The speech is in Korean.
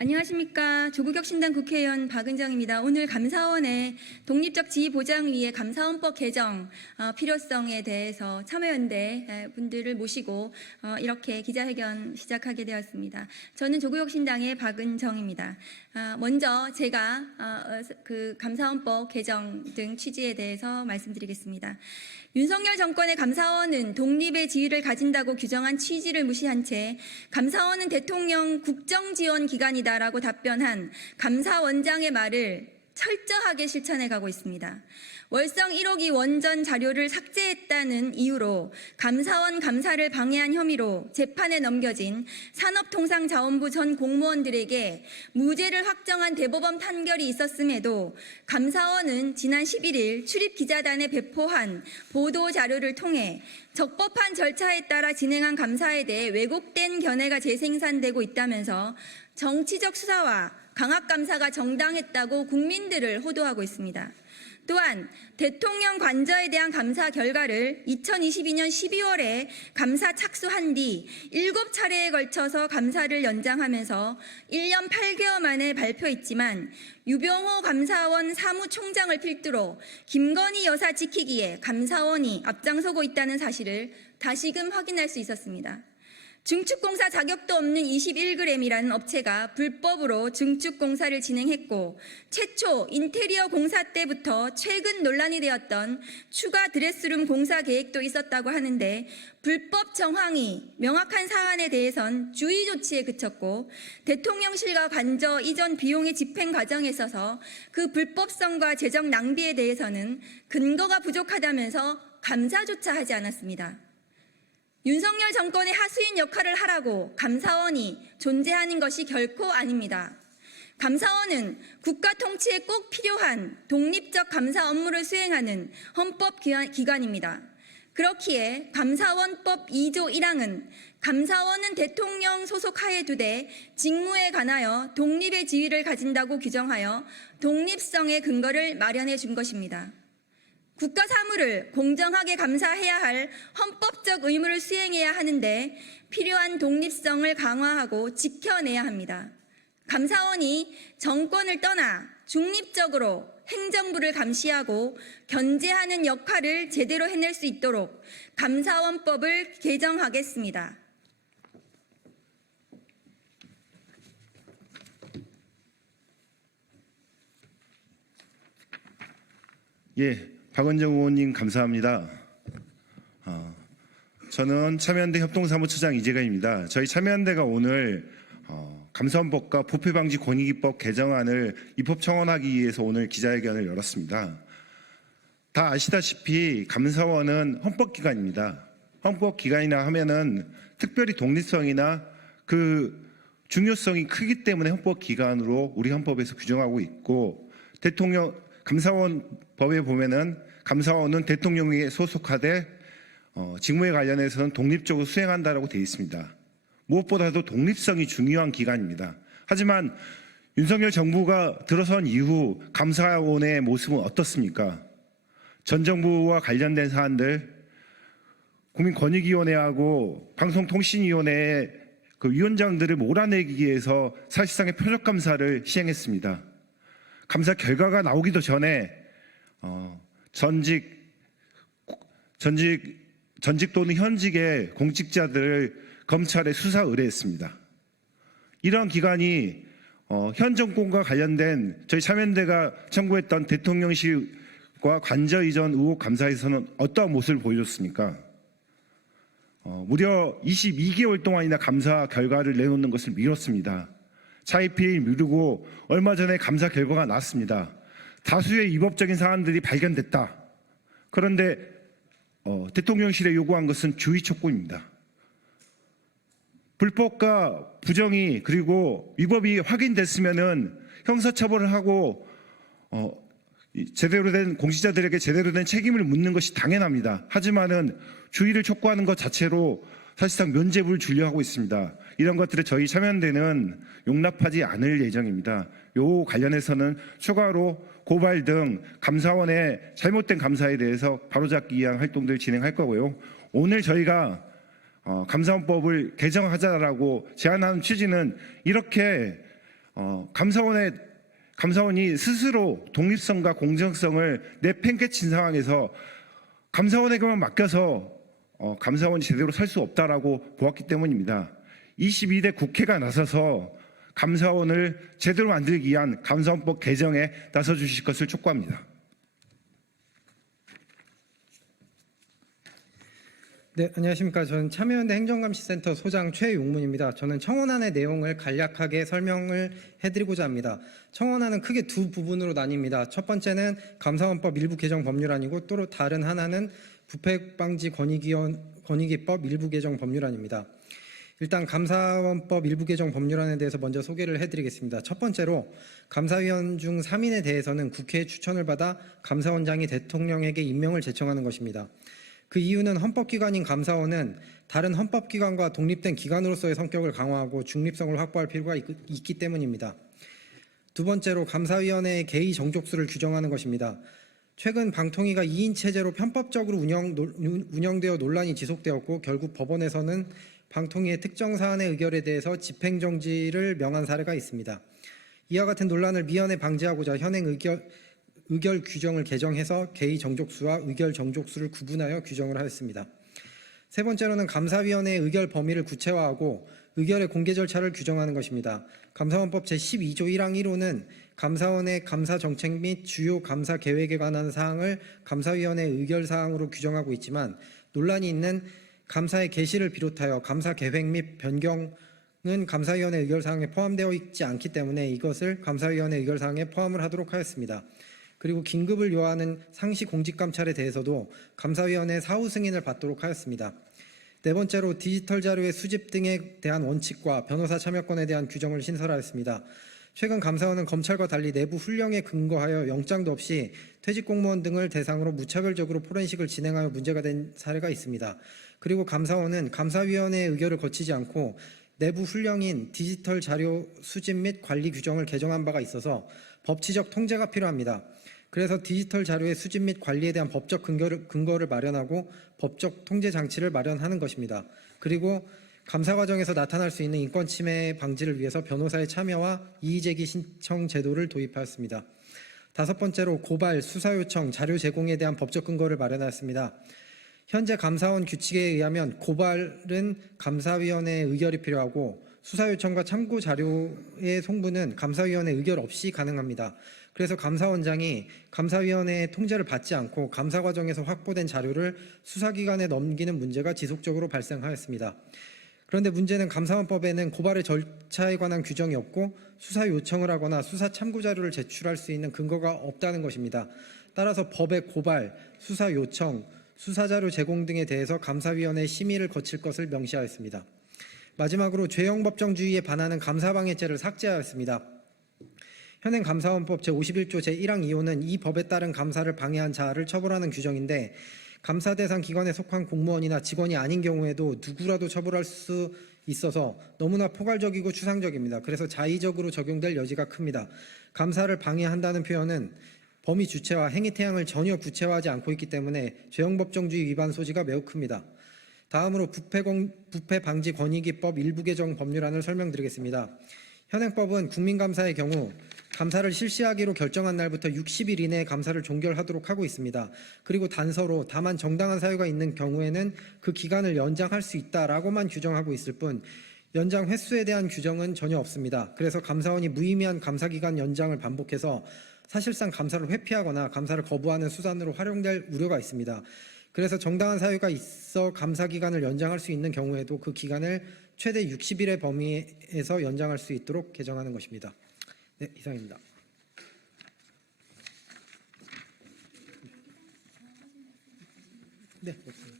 안녕하십니까. 조국혁신당 국회의원 박은정입니다. 오늘 감사원의 독립적 지위 보장 위해 감사원법 개정 필요성에 대해서 참여연대 분들을 모시고 이렇게 기자회견 시작하게 되었습니다. 저는 조국혁신당의 박은정입니다. 먼저 제가 그 감사원법 개정 등 취지에 대해서 말씀드리겠습니다. 윤석열 정권의 감사원은 독립의 지위를 가진다고 규정한 취지를 무시한 채 감사원은 대통령 국정지원 기관이다라고 답변한 감사원장의 말을 철저하게 실천해 가고 있습니다. 월성 1호기 원전 자료를 삭제했다는 이유로 감사원 감사를 방해한 혐의로 재판에 넘겨진 산업통상자원부 전 공무원들에게 무죄를 확정한 대법원 판결이 있었음에도 감사원은 지난 11일 출입기자단에 배포한 보도자료를 통해 적법한 절차에 따라 진행한 감사에 대해 왜곡된 견해가 재생산되고 있다면서 정치적 수사와 강압감사가 정당했다고 국민들을 호도하고 있습니다. 또한 대통령 관저에 대한 감사 결과를 2022년 12월에 감사 착수한 뒤 7차례에 걸쳐서 감사를 연장하면서 1년 8개월 만에 발표했지만 유병호 감사원 사무총장을 필두로 김건희 여사 지키기에 감사원이 앞장서고 있다는 사실을 다시금 확인할 수 있었습니다. 증축공사 자격도 없는 21g이라는 업체가 불법으로 증축공사를 진행했고 최초 인테리어 공사 때부터 최근 논란이 되었던 추가 드레스룸 공사 계획도 있었다고 하는데 불법 정황이 명확한 사안에 대해선 주의 조치에 그쳤고 대통령실과 관저 이전 비용의 집행 과정에 있어서 그 불법성과 재정 낭비에 대해서는 근거가 부족하다면서 감사조차 하지 않았습니다. 윤석열 정권의 하수인 역할을 하라고 감사원이 존재하는 것이 결코 아닙니다. 감사원은 국가 통치에 꼭 필요한 독립적 감사 업무를 수행하는 헌법기관입니다. 그렇기에 감사원법 2조 1항은 감사원은 대통령 소속 하에 두되 직무에 관하여 독립의 지위를 가진다고 규정하여 독립성의 근거를 마련해 준 것입니다. 국가 사무를 공정하게 감사해야 할 헌법적 의무를 수행해야 하는데 필요한 독립성을 강화하고 지켜내야 합니다. 감사원이 정권을 떠나 중립적으로 행정부를 감시하고 견제하는 역할을 제대로 해낼 수 있도록 감사원법을 개정하겠습니다. 예. 박은정 의원님 감사합니다. 저는 참여연대 협동사무처장 이재가입니다. 저희 참여연대가 오늘 감사원법과 부패방지 권익위법 개정안을 입법 청원하기 위해서 오늘 기자회견을 열었습니다. 다 아시다시피 감사원은 헌법기관입니다. 헌법기관이나 하면은 특별히 독립성이나 그 중요성이 크기 때문에 헌법기관으로 우리 헌법에서 규정하고 있고 감사원 법에 보면은 감사원은 대통령에 소속하되 직무에 관련해서는 독립적으로 수행한다라고 되어 있습니다. 무엇보다도 독립성이 중요한 기관입니다. 하지만 윤석열 정부가 들어선 이후 감사원의 모습은 어떻습니까? 전 정부와 관련된 사안들, 국민권익위원회하고 방송통신위원회의 그 위원장들을 몰아내기 위해서 사실상의 표적감사를 시행했습니다. 감사 결과가 나오기도 전에 전직 또는 현직의 공직자들을 검찰에 수사 의뢰했습니다. 이러한 기관이 현 정권과 관련된 저희 참여연대가 청구했던 대통령실과 관저 이전 의혹 감사에서는 어떠한 모습을 보여줬습니까? 무려 22개월 동안이나 감사 결과를 내놓는 것을 미뤘습니다. 차이필 미루고 얼마 전에 감사 결과가 나왔습니다. 다수의 위법적인 사안들이 발견됐다. 그런데 대통령실에 요구한 것은 주의 촉구입니다. 불법과 부정이 그리고 위법이 확인됐으면은 형사처벌을 하고 제대로 된 공직자들에게 제대로 된 책임을 묻는 것이 당연합니다. 하지만은 주의를 촉구하는 것 자체로 사실상 면죄부를 주려 하고 있습니다. 이런 것들을 저희 참여연대는 용납하지 않을 예정입니다. 요 관련해서는 추가로 고발 등 감사원의 잘못된 감사에 대해서 바로잡기 위한 활동들을 진행할 거고요. 오늘 저희가 감사원법을 개정하자라고 제안하는 취지는 이렇게 감사원이 스스로 독립성과 공정성을 내팽개친 상황에서 감사원에게만 맡겨서 감사원이 제대로 살 수 없다라고 보았기 때문입니다. 22대 국회가 나서서 감사원을 제대로 만들기 위한 감사원법 개정에 나서 주실 것을 촉구합니다. 네, 안녕하십니까. 저는 참여연대 행정감시센터 소장 최용문입니다. 저는 청원안의 내용을 간략하게 설명을 해드리고자 합니다. 청원안은 크게 두 부분으로 나뉩니다. 첫 번째는 감사원법 일부 개정 법률안이고 또 다른 하나는 부패방지 권익위법 일부 개정 법률안입니다. 일단 감사원법 일부 개정 법률안에 대해서 먼저 소개를 해드리겠습니다. 첫 번째로 감사위원 중 3인에 대해서는 국회의 추천을 받아 감사원장이 대통령에게 임명을 제청하는 것입니다. 그 이유는 헌법기관인 감사원은 다른 헌법기관과 독립된 기관으로서의 성격을 강화하고 중립성을 확보할 필요가 있기 때문입니다. 두 번째로 감사위원회의 개의 정족수를 규정하는 것입니다. 최근 방통위가 2인 체제로 편법적으로 운영되어 논란이 지속되었고 결국 법원에서는 방통위의 특정 사안의 의결에 대해서 집행정지를 명한 사례가 있습니다. 이와 같은 논란을 미연에 방지하고자 현행 의결 규정을 개정해서 개의 정족수와 의결 정족수를 구분하여 규정을 하였습니다. 세 번째로는 감사위원회의 의결 범위를 구체화하고 의결의 공개 절차를 규정하는 것입니다. 감사원법 제12조 1항 1호는 감사원의 감사 정책 및 주요 감사 계획에 관한 사항을 감사위원회의 의결 사항으로 규정하고 있지만 논란이 있는 감사의 개시를 비롯하여 감사 계획 및 변경은 감사위원회 의결 사항에 포함되어 있지 않기 때문에 이것을 감사위원회 의결 사항에 포함을 하도록 하였습니다. 그리고 긴급을 요하는 상시 공직감찰에 대해서도 감사위원회 사후 승인을 받도록 하였습니다. 네 번째로 디지털 자료의 수집 등에 대한 원칙과 변호사 참여권에 대한 규정을 신설하였습니다. 최근 감사원은 검찰과 달리 내부 훈령에 근거하여 영장도 없이 퇴직 공무원 등을 대상으로 무차별적으로 포렌식을 진행하여 문제가 된 사례가 있습니다. 그리고 감사원은 감사위원회의 의결을 거치지 않고 내부 훈령인 디지털 자료 수집 및 관리 규정을 개정한 바가 있어서 법치적 통제가 필요합니다. 그래서 디지털 자료의 수집 및 관리에 대한 법적 근거를 마련하고 법적 통제 장치를 마련하는 것입니다. 그리고 감사 과정에서 나타날 수 있는 인권 침해 방지를 위해서 변호사의 참여와 이의제기 신청 제도를 도입하였습니다. 다섯 번째로 고발, 수사 요청, 자료 제공에 대한 법적 근거를 마련하였습니다. 현재 감사원 규칙에 의하면 고발은 감사위원회의 의결이 필요하고 수사 요청과 참고 자료의 송부는 감사위원회 의결 없이 가능합니다. 그래서 감사원장이 감사위원회의 통제를 받지 않고 감사 과정에서 확보된 자료를 수사기관에 넘기는 문제가 지속적으로 발생하였습니다. 그런데 문제는 감사원법에는 고발의 절차에 관한 규정이 없고 수사 요청을 하거나 수사 참고 자료를 제출할 수 있는 근거가 없다는 것입니다. 따라서 법의 고발, 수사 요청, 수사자료 제공 등에 대해서 감사위원회의 심의를 거칠 것을 명시하였습니다. 마지막으로 죄형법정주의에 반하는 감사방해죄를 삭제하였습니다. 현행 감사원법 제51조 제1항 2호는 이 법에 따른 감사를 방해한 자를 처벌하는 규정인데 감사 대상 기관에 속한 공무원이나 직원이 아닌 경우에도 누구라도 처벌할 수 있어서 너무나 포괄적이고 추상적입니다. 그래서 자의적으로 적용될 여지가 큽니다. 감사를 방해한다는 표현은 범위 주체와 행위 태양을 전혀 구체화하지 않고 있기 때문에 죄형법정주의 위반 소지가 매우 큽니다. 다음으로 부패방지권익위법 일부 개정 법률안을 설명드리겠습니다. 현행법은 국민감사의 경우 감사를 실시하기로 결정한 날부터 60일 이내에 감사를 종결하도록 하고 있습니다. 그리고 단서로 다만 정당한 사유가 있는 경우에는 그 기간을 연장할 수 있다라고만 규정하고 있을 뿐 연장 횟수에 대한 규정은 전혀 없습니다. 그래서 감사원이 무의미한 감사기간 연장을 반복해서 사실상 감사를 회피하거나 감사를 거부하는 수단으로 활용될 우려가 있습니다. 그래서 정당한 사유가 있어 감사기간을 연장할 수 있는 경우에도 그 기간을 최대 60일의 범위에서 연장할 수 있도록 개정하는 것입니다. 네, 이상입니다. 네, 그렇습니다.